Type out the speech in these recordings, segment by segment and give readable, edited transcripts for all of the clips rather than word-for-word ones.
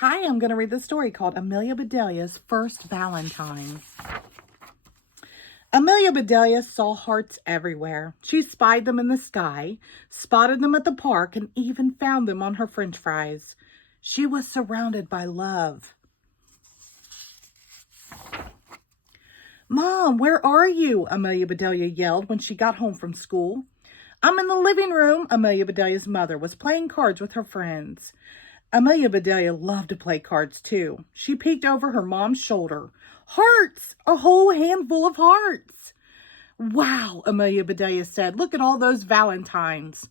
Hi, I'm going to read the story called Amelia Bedelia's First Valentine. Amelia Bedelia saw hearts everywhere. She spied them in the sky, spotted them at the park, and even found them on her french fries. She was surrounded by love. "Mom, where are you?" Amelia Bedelia yelled when she got home from school. "I'm in the living room." Amelia Bedelia's mother was playing cards with her friends. Amelia Bedelia loved to play cards too. She peeked over her mom's shoulder. "Hearts! A whole handful of hearts!" "Wow," Amelia Bedelia said. "Look at all those valentines."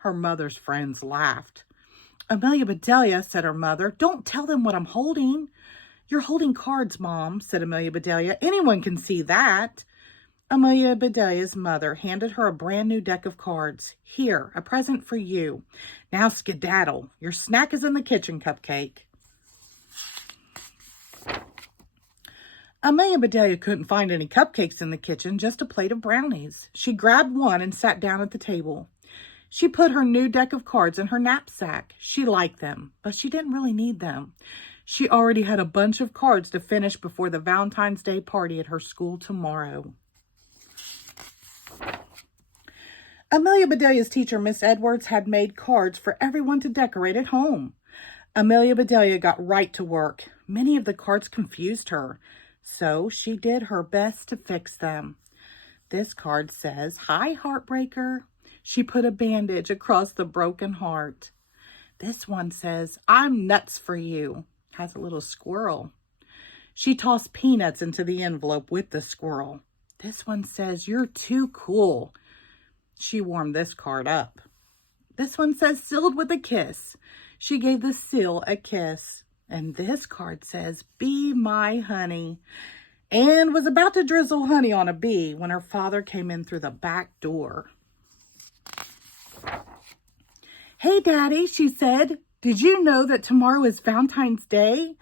Her mother's friends laughed. "Amelia Bedelia," said her mother, "don't tell them what I'm holding." "You're holding cards, Mom," said Amelia Bedelia. "Anyone can see that." Amelia Bedelia's mother handed her a brand new deck of cards. "Here, a present for you. Now skedaddle. Your snack is in the kitchen, Cupcake." Amelia Bedelia couldn't find any cupcakes in the kitchen, just a plate of brownies. She grabbed one and sat down at the table. She put her new deck of cards in her knapsack. She liked them, but she didn't really need them. She already had a bunch of cards to finish before the Valentine's Day party at her school tomorrow. Amelia Bedelia's teacher, Miss Edwards, had made cards for everyone to decorate at home. Amelia Bedelia got right to work. Many of the cards confused her, so she did her best to fix them. This card says, "Hi, Heartbreaker." She put a bandage across the broken heart. This one says, "I'm nuts for you." Has a little squirrel. She tossed peanuts into the envelope with the squirrel. This one says, "You're too cool." She warmed this card up. This one says, "Sealed with a kiss." She gave the seal a kiss. And this card says, "Be my honey," and was about to drizzle honey on a bee when her father came in through the back door. "Hey, Daddy," she said. "Did you know that tomorrow is Valentine's Day?"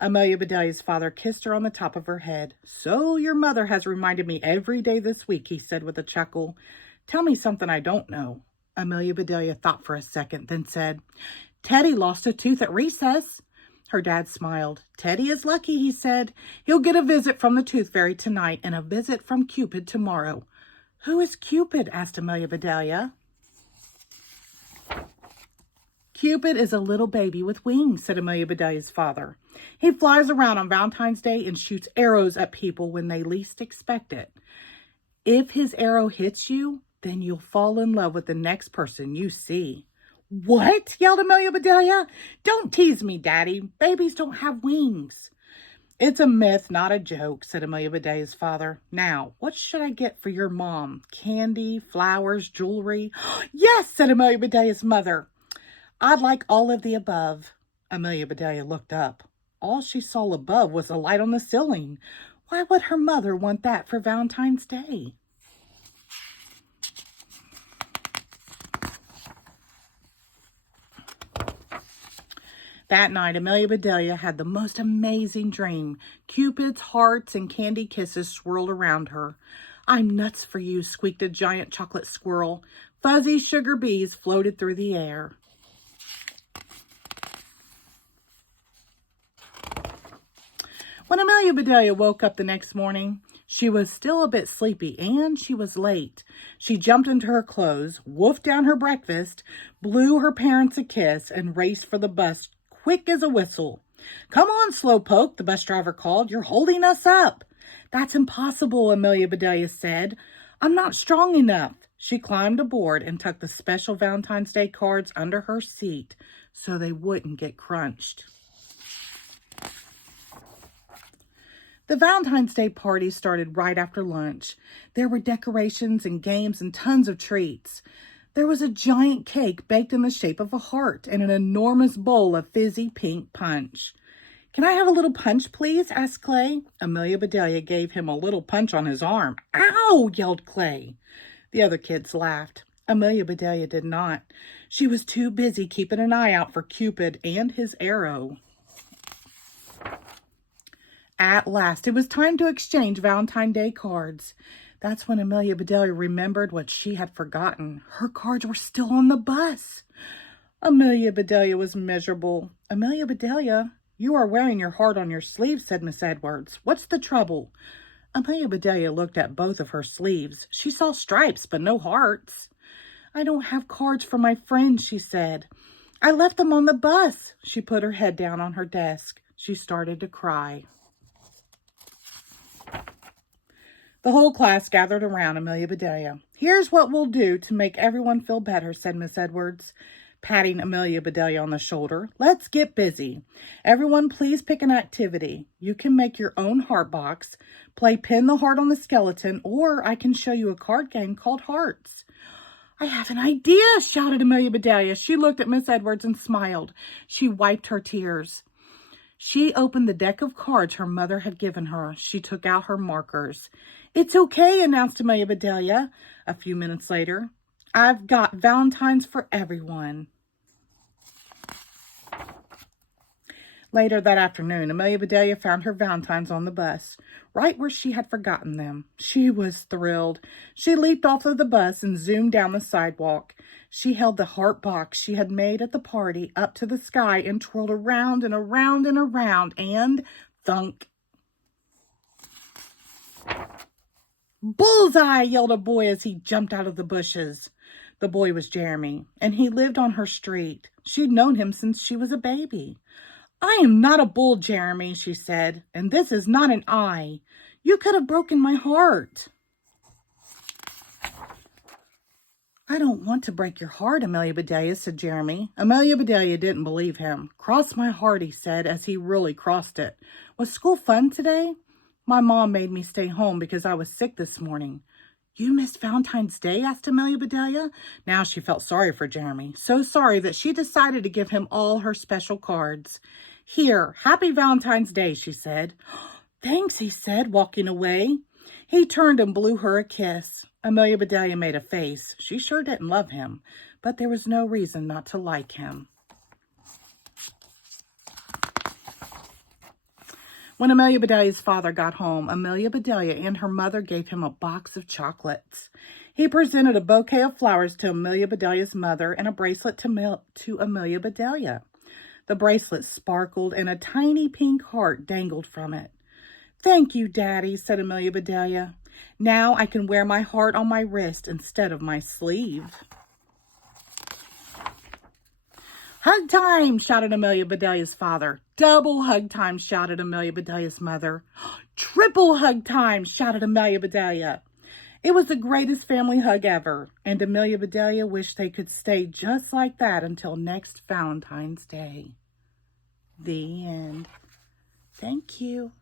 Amelia Bedelia's father kissed her on the top of her head. "So your mother has reminded me every day this week," he said with a chuckle. "Tell me something I don't know." Amelia Bedelia thought for a second, then said, "Teddy lost a tooth at recess." Her dad smiled. "Teddy is lucky," he said. "He'll get a visit from the tooth fairy tonight and a visit from Cupid tomorrow." "Who is Cupid?" asked Amelia Bedelia. "Cupid is a little baby with wings," said Amelia Bedelia's father. "He flies around on Valentine's Day and shoots arrows at people when they least expect it. If his arrow hits you, then you'll fall in love with the next person you see." "What?" yelled Amelia Bedelia. "Don't tease me, Daddy. Babies don't have wings." "It's a myth, not a joke," said Amelia Bedelia's father. "Now, what should I get for your mom? Candy, flowers, jewelry?" "Yes," said Amelia Bedelia's mother. "I'd like all of the above." Amelia Bedelia looked up. All she saw above was a light on the ceiling. Why would her mother want that for Valentine's Day? That night, Amelia Bedelia had the most amazing dream. Cupid's hearts and candy kisses swirled around her. "I'm nuts for you," squeaked a giant chocolate squirrel. Fuzzy sugar bees floated through the air. When Amelia Bedelia woke up the next morning, she was still a bit sleepy and she was late. She jumped into her clothes, wolfed down her breakfast, blew her parents a kiss, and raced for the bus quick as a whistle. "Come on, Slowpoke," the bus driver called. "You're holding us up." "That's impossible," Amelia Bedelia said. "I'm not strong enough." She climbed aboard and tucked the special Valentine's Day cards under her seat so they wouldn't get crunched. The Valentine's Day party started right after lunch. There were decorations and games and tons of treats. There was a giant cake baked in the shape of a heart and an enormous bowl of fizzy pink punch. "Can I have a little punch, please?" asked Clay. Amelia Bedelia gave him a little punch on his arm. "Ow!" yelled Clay. The other kids laughed. Amelia Bedelia did not. She was too busy keeping an eye out for Cupid and his arrow. At last, it was time to exchange Valentine's Day cards. That's when Amelia Bedelia remembered what she had forgotten. Her cards were still on the bus. Amelia Bedelia was miserable. Amelia Bedelia, you are wearing your heart on your sleeve, said Miss Edwards. What's the trouble? Amelia Bedelia looked at both of her sleeves. She saw stripes, but no hearts. I don't have cards for my friends, she said. I left them on the bus. She put her head down on her desk. She started to cry. The whole class gathered around Amelia Bedelia. Here's what we'll do to make everyone feel better, said Miss Edwards, patting Amelia Bedelia on the shoulder. Let's get busy. Everyone, please pick an activity. You can make your own heart box, play pin the heart on the skeleton, or I can show you a card game called Hearts. I have an idea, shouted Amelia Bedelia. She looked at Miss Edwards and smiled. She wiped her tears. She opened the deck of cards her mother had given her. She took out her markers. It's okay, announced Amelia Bedelia. A few minutes later, I've got valentines for everyone. Later that afternoon, Amelia Bedelia found her valentines on the bus, right where she had forgotten them. She was thrilled. She leaped off of the bus and zoomed down the sidewalk. She held the heart box she had made at the party up to the sky and twirled around and around and around, and thunk. Bullseye, yelled a boy as he jumped out of the bushes. The boy was Jeremy, and he lived on her street. She'd known him since she was a baby. I am not a bull, Jeremy, she said, and this is not an eye. You could have broken my heart. I don't want to break your heart, Amelia Bedelia, said Jeremy. Amelia Bedelia didn't believe him. Cross my heart, he said, as he really crossed it. Was school fun today? My mom made me stay home because I was sick this morning. You missed Valentine's Day? Asked Amelia Bedelia. Now she felt sorry for Jeremy. So sorry that she decided to give him all her special cards. Here, happy Valentine's Day, she said. Thanks, he said, walking away. He turned and blew her a kiss. Amelia Bedelia made a face. She sure didn't love him, but there was no reason not to like him. When Amelia Bedelia's father got home, Amelia Bedelia and her mother gave him a box of chocolates. He presented a bouquet of flowers to Amelia Bedelia's mother and a bracelet to Amelia Bedelia. The bracelet sparkled and a tiny pink heart dangled from it. Thank you, Daddy, said Amelia Bedelia. Now I can wear my heart on my wrist instead of my sleeve. Hug time, shouted Amelia Bedelia's father. Double hug time, shouted Amelia Bedelia's mother. Triple hug time, shouted Amelia Bedelia. It was the greatest family hug ever, and Amelia Bedelia wished they could stay just like that until next Valentine's Day. The end. Thank you.